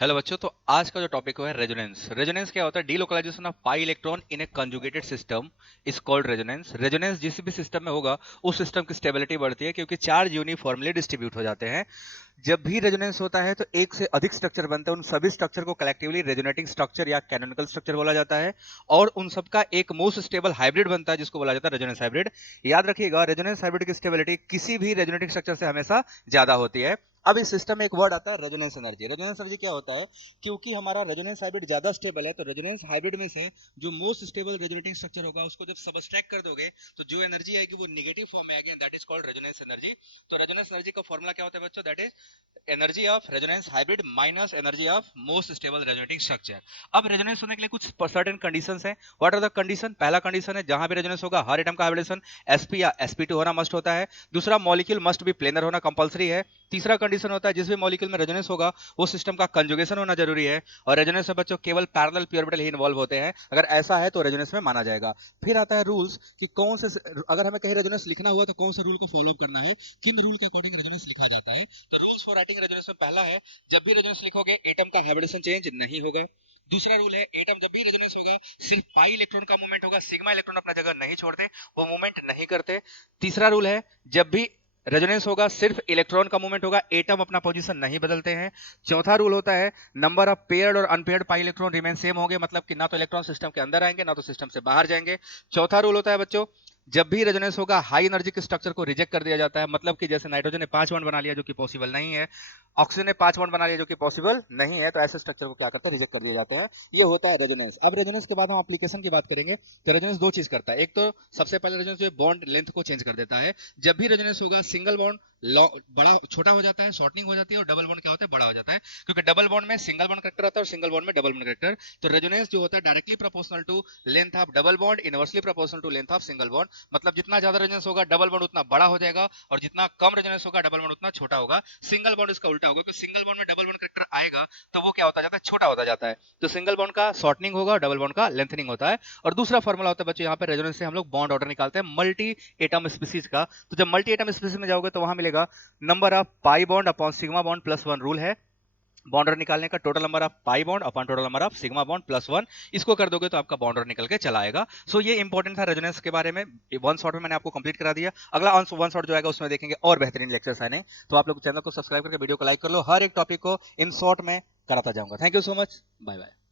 Hello बच्चों। तो आज का जो टॉपिक है रेजोनेंस। रेजोनेंस क्या होता है? Delocalization of pi electron in a conjugated system is called resonance. Resonance जिस भी सिस्टम में होगा उस सिस्टम की स्टेबिलिटी बढ़ती है क्योंकि चार्ज यूनिफॉर्मली डिस्ट्रीब्यूट हो जाते हैं। जब भी रेजोनेंस होता है तो एक से अधिक स्ट्रक्चर बनते हैं। उन सभी स्ट्रक्चर को कलेक्टिवली रेजोनेटिंग स्ट्रक्चर या कैनोनिकल स्ट्रक्चर बोला जाता है और उन सबका एक मोस्ट स्टेबल हाइब्रिड बनता है जिसको बोला जाता है रेजोनेंस हाइब्रिड। याद रखिएगा, रेजोनेंस हाइब्रिड की स्टेबिलिटी किसी भी रेजोनेटिंग स्ट्रक्चर से हमेशा ज्यादा होती है। अब इस सिस्टम में एक वर्ड आता है रेजोनेंस एनर्जी। रेजोनेंस एनर्जी क्या होता है? क्योंकि हमारा रेजोनेंस हाइब्रिड ज्यादा स्टेबल है तो रेजोनेंस हाइब्रिड में से जो मोस्ट स्टेबल रेजोनेटिंग स्ट्रक्चर होगा उसको जब सबट्रैक्ट कर दोगे तो जो एनर्जी आएगी वो नेगेटिव फॉर्म में आएगी, that is called resonance energy. तो रेजोनेंस एनर्जी का फॉर्मूला क्या होता है बच्चों? That is energy of resonance hybrid minus energy of most stable resonating structure. अब रेजोनेंस होने के लिए कुछ सर्टेन कंडीशंस हैं। What are the condition? पहला कंडीशन है जहां भी रेजोनेंस होगा हर एटम का हाइब्रिडेशन sp या sp2 होना मस्ट होता है। दूसरा, मॉलिक्यूल मस्ट बी प्लेनर होना कंपलसरी है। तीसरा कंडीशन होता है जिस भी मॉलिक्यूल में रेजोनेंस होगा वो सिस्टम का कंजुगेशन होना जरूरी है। और रेजोनेंस में बच्चों केवल पैरेलल पी ऑर्बिटल ही इन्वॉल्व होते हैं। अगर ऐसा है तो रेजोनेंस में माना जाएगा। फिर आता है रूल्स कि कौन से, अगर हमें कहीं रेजोनेंस लिखना हुआ तो कौन से रूल को फॉलो करना है, किन रूल के अकॉर्डिंग रेजोनेंस लिखा जाता है। तो रूल्स फॉर राइटिंग रेजोनेंस में पहला है, जब भी रेजोनेंस लिखोगे एटम का हाइब्रिडेशन चेंज नहीं होगा। दूसरा रूल है, एटम जब भी रेजोनेंस होगा सिर्फ पाई इलेक्ट्रॉन का मूवमेंट होगा, सिग्मा इलेक्ट्रॉन अपना जगह नहीं छोड़ते, वो मूवमेंट नहीं करते। तीसरा रूल है, जब भी रेजोनेंस होगा सिर्फ इलेक्ट्रॉन का मूवमेंट होगा, एटम अपना पोजीशन नहीं बदलते हैं। चौथा रूल होता है, नंबर ऑफ पेयर्ड और unpaired pi electron remain same होंगे, मतलब कि ना तो इलेक्ट्रॉन सिस्टम के अंदर आएंगे ना तो सिस्टम से बाहर जाएंगे। चौथा रूल होता है बच्चों, जब भी रेजोनेंस होगा हाई एनर्जी के स्ट्रक्चर को रिजेक्ट कर दिया जाता है, मतलब कि जैसे नाइट्रोजन ने 5 बॉन्ड बना लिया जो कि पॉसिबल नहीं है, ऑक्सीजन ने 5 बॉन्ड बना लिया जो कि पॉसिबल नहीं है, तो ऐसे स्ट्रक्चर को क्या करते हैं? रिजेक्ट कर दिए जाते हैं। ये होता है रेजोनेंस। अब रेजोनेंस के बाद हम एप्लीकेशन की बात करेंगे। तो रेजोनेंस दो चीज करता है। एक तो सबसे पहले रेजोनेंस जो बॉन्ड लेंथ को चेंज कर देता है। जब भी रेजोनेंस होगा सिंगल बॉन्ड बड़ा छोटा हो जाता है, शॉर्टनिंग हो जाती है, और डबल बॉन्ड क्या होता है? बड़ा हो जाता है। क्योंकि डबल बॉन्ड में सिंगल बॉन्ड करेक्टर आता है और सिंगल बॉन्ड में डबल बॉन्ड करेक्टर। तो रेजोनेंस जो होता है directly proportional to length of double bond, inversely proportional to length of single bond. मतलब जितना ज्यादा रेजोनेंस होगा डबल बॉन्ड उतना बड़ा हो जाएगा और जितना कम रेजोनेंस होगा डबल बॉन्ड उतना छोटा होगा। सिंगल बॉन्ड इसका उल्टा होगा, क्योंकि सिंगल बॉन्ड में डबल बॉन्ड करेक्टर आएगा तो वो क्या होता जाता है? छोटा होता जाता है। तो सिंगल बॉन्ड का शॉर्टनिंग होगा, डबल बॉन्ड का लेंथनिंग होता है। और दूसरा फॉर्मूला होता है बच्चों, यहाँ पे रेजोनेंस से हम लोग बॉन्ड ऑर्डर निकालते हैं मल्टी एटम स्पीसीज का। तो जब मल्टी एटम स्पीसीज में जाओगे तो वहां मिलेगा number of pi bond upon sigma bond plus one rule है बॉन्डर निकालने का। Total number of pi bond upon total number of sigma bond plus one, इसको कर दोगे तो आपका बॉन्डर निकल के चला आएगा। सो ये इंपॉर्टेंट था रेजोनेंस के बारे में। वन शॉट में मैंने आपको कंप्लीट करा दिया। अगला वन शॉट जो आएगा उसमें देखेंगे और बेहतरीन लेक्चर्स आने। तो आप लोग चैनल को सब्सक्राइब करके वीडियो को लाइक कर लो। हर एक टॉपिक को इन शॉर्ट में कराता जाऊंगा। Thank you so much. Bye bye.